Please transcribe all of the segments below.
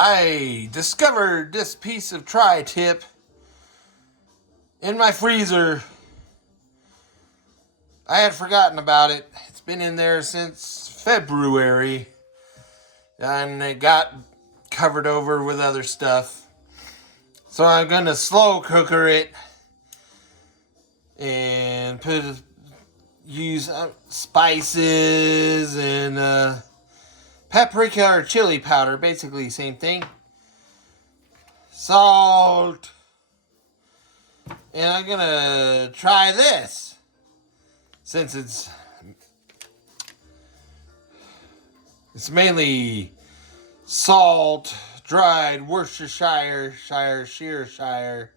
I discovered this piece of tri-tip in my freezer. I had forgotten about it. It's been in there since February, and it got covered over with other stuff. So I'm gonna slow cooker it and use spices and paprika or chili powder, basically same thing. Salt. And I'm gonna try this since it's mainly salt, dried Worcestershire, Shire,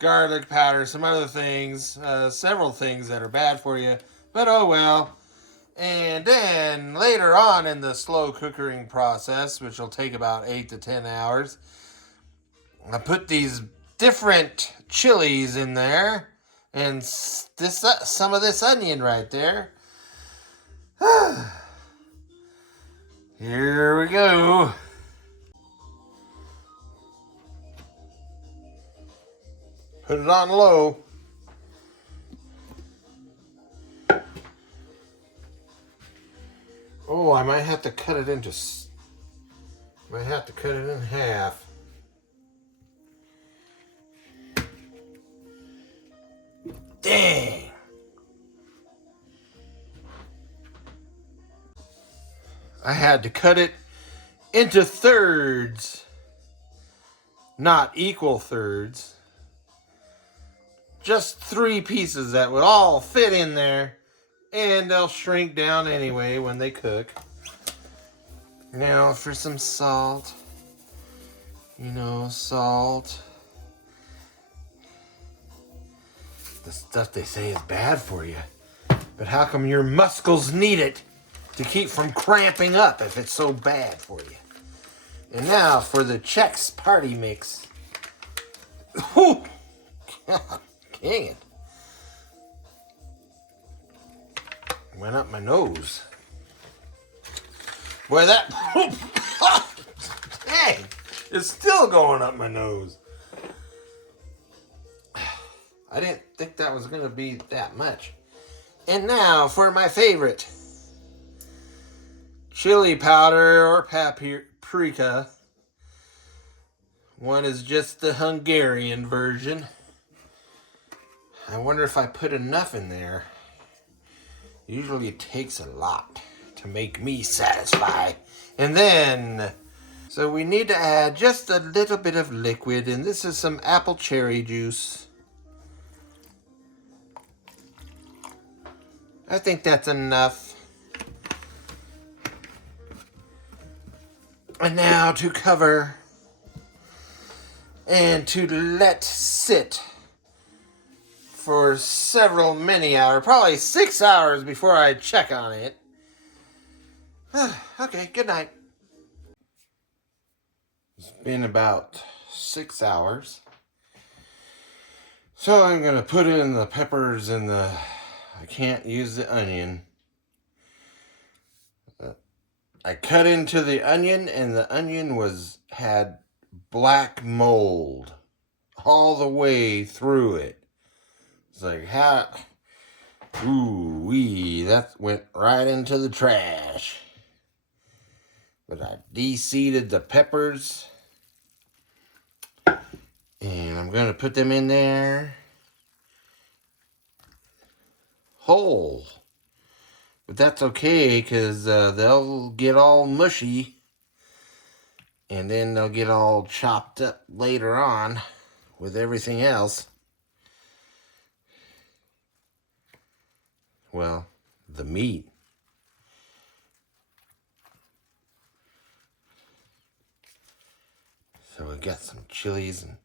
garlic powder, some other things, several things that are bad for you, but oh well. And then later on in the slow cooking process, which will take about 8 to 10 hours, I put these different chilies in there and some of this onion right there. Here we go. Put it on low. Oh, I might have to cut it in half. Dang. I had to cut it into thirds, not equal thirds. Just 3 pieces that would all fit in there, and they'll shrink down anyway when they cook. Now for some salt. Salt. The stuff they say is bad for you. But how come your muscles need it to keep from cramping up if it's so bad for you? And now for the Chex party mix. Oh, God dang it. Went up my nose. Boy, that... Dang, it's still going up my nose. I didn't think that was going to be that much. And now for my favorite. Chili powder or paprika. One is just the Hungarian version. I wonder if I put enough in there. Usually it takes a lot to make me satisfied. And then, so we need to add just a little bit of liquid, and this is some apple cherry juice. I think that's enough. And now to cover and to let sit for many hours, probably 6 hours before I check on it. Okay, good night. It's been about 6 hours. So I'm going to put in the peppers and I can't use the onion. I cut into the onion, and the onion had black mold all the way through it. It's like, how? Ooh wee, that went right into the trash. But I de-seeded the peppers, and I'm gonna put them in there whole. But that's okay, because they'll get all mushy, and then they'll get all chopped up later on with everything else. Well, the meat. So I got some chilies, and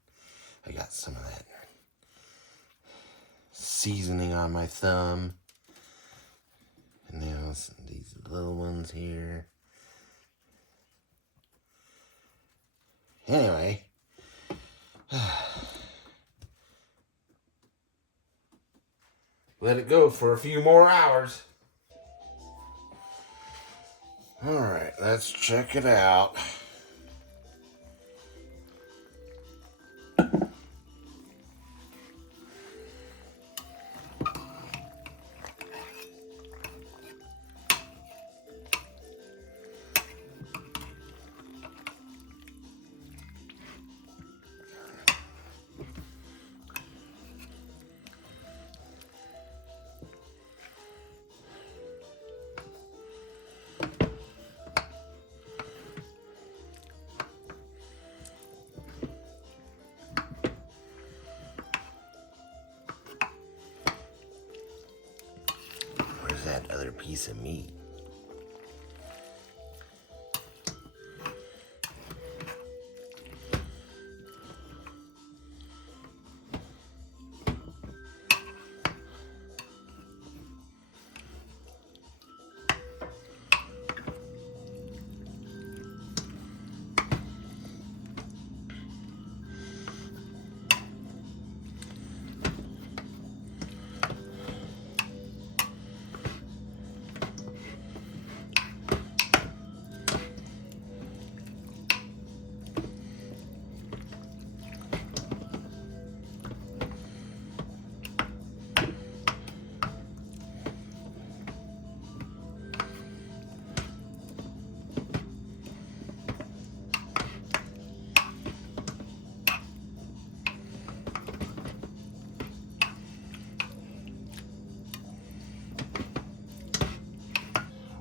I got some of that seasoning on my thumb. And now these little ones here. Anyway. Let it go for a few more hours. Alright, let's check it out. piece of meat.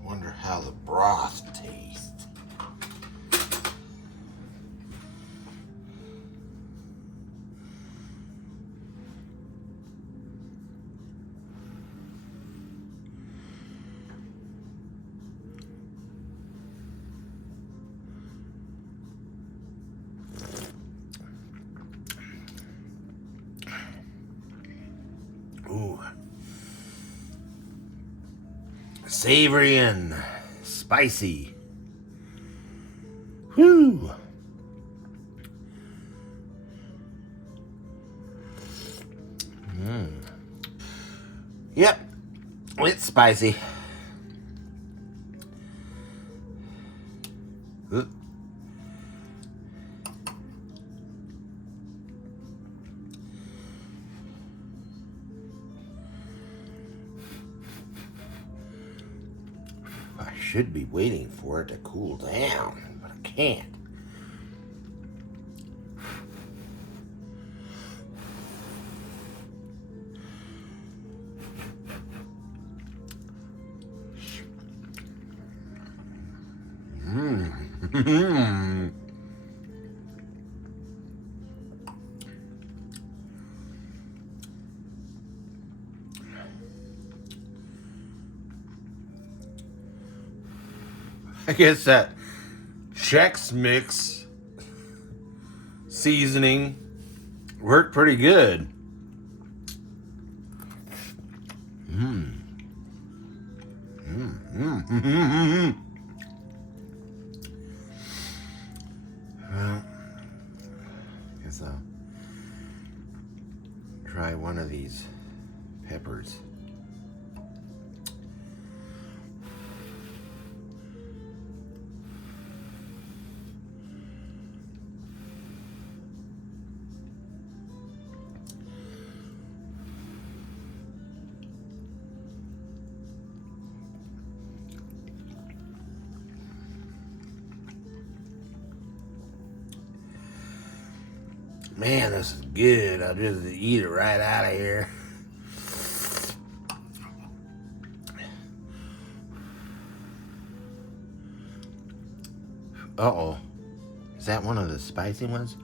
Wonder how the broth tastes. Ooh. Savory and spicy. Whew. Yep, it's spicy. Ooh. I should be waiting for it to cool down, but I can't. I guess that Chex mix seasoning worked pretty good. Well, guess I'll try one of these peppers. Man, this is good. I'll just eat it right out of here. Uh-oh. Is that one of the spicy ones?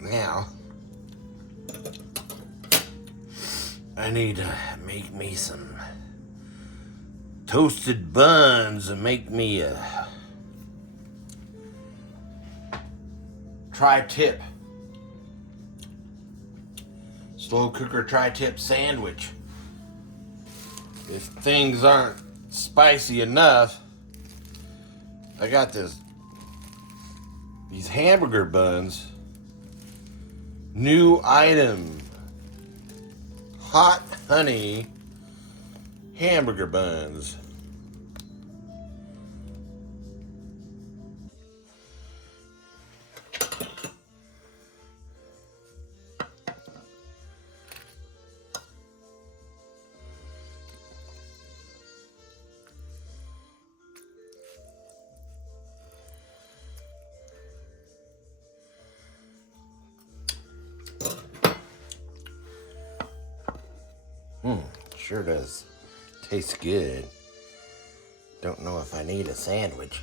Now, I need to make me some toasted buns and make me a tri-tip, slow cooker tri-tip sandwich. If things aren't spicy enough, I got these hamburger buns. New item. Hot honey hamburger buns. Sure does taste good. Don't know if I need a sandwich.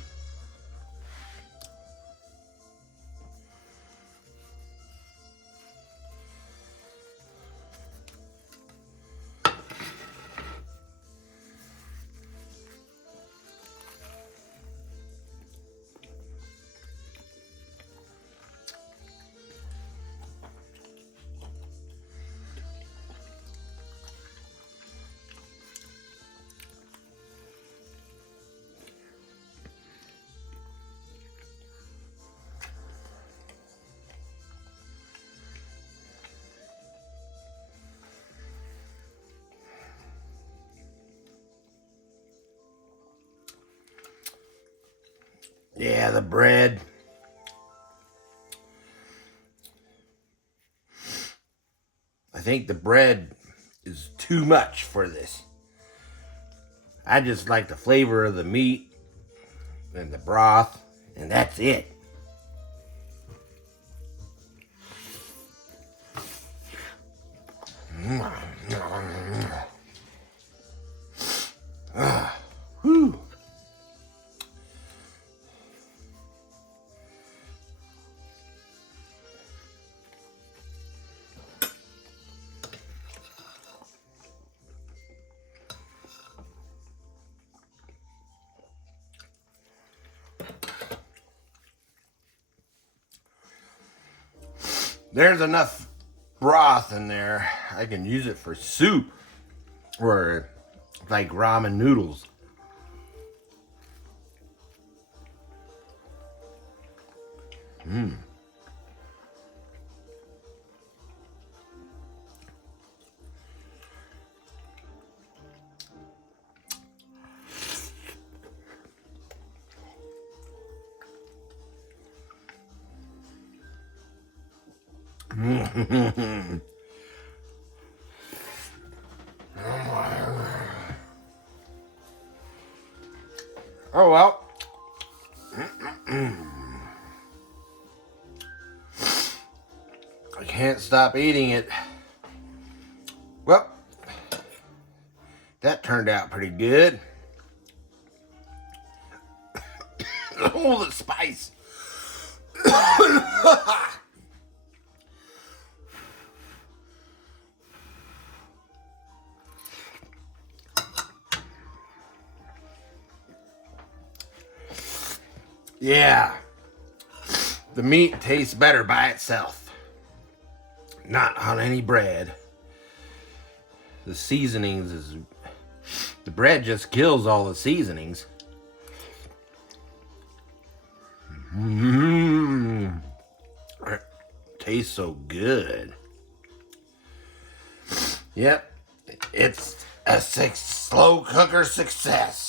Yeah, the bread. I think the bread is too much for this. I just like the flavor of the meat and the broth, and that's it. Whew. There's enough broth in there. I can use it for soup or like ramen noodles. Oh well. I can't stop eating it. Well, that turned out pretty good. Oh, the spice. Yeah. The meat tastes better by itself. Not on any bread. The seasonings is... The bread just kills all the seasonings. Mmm. It tastes so good. Yep. It's a slow cooker success.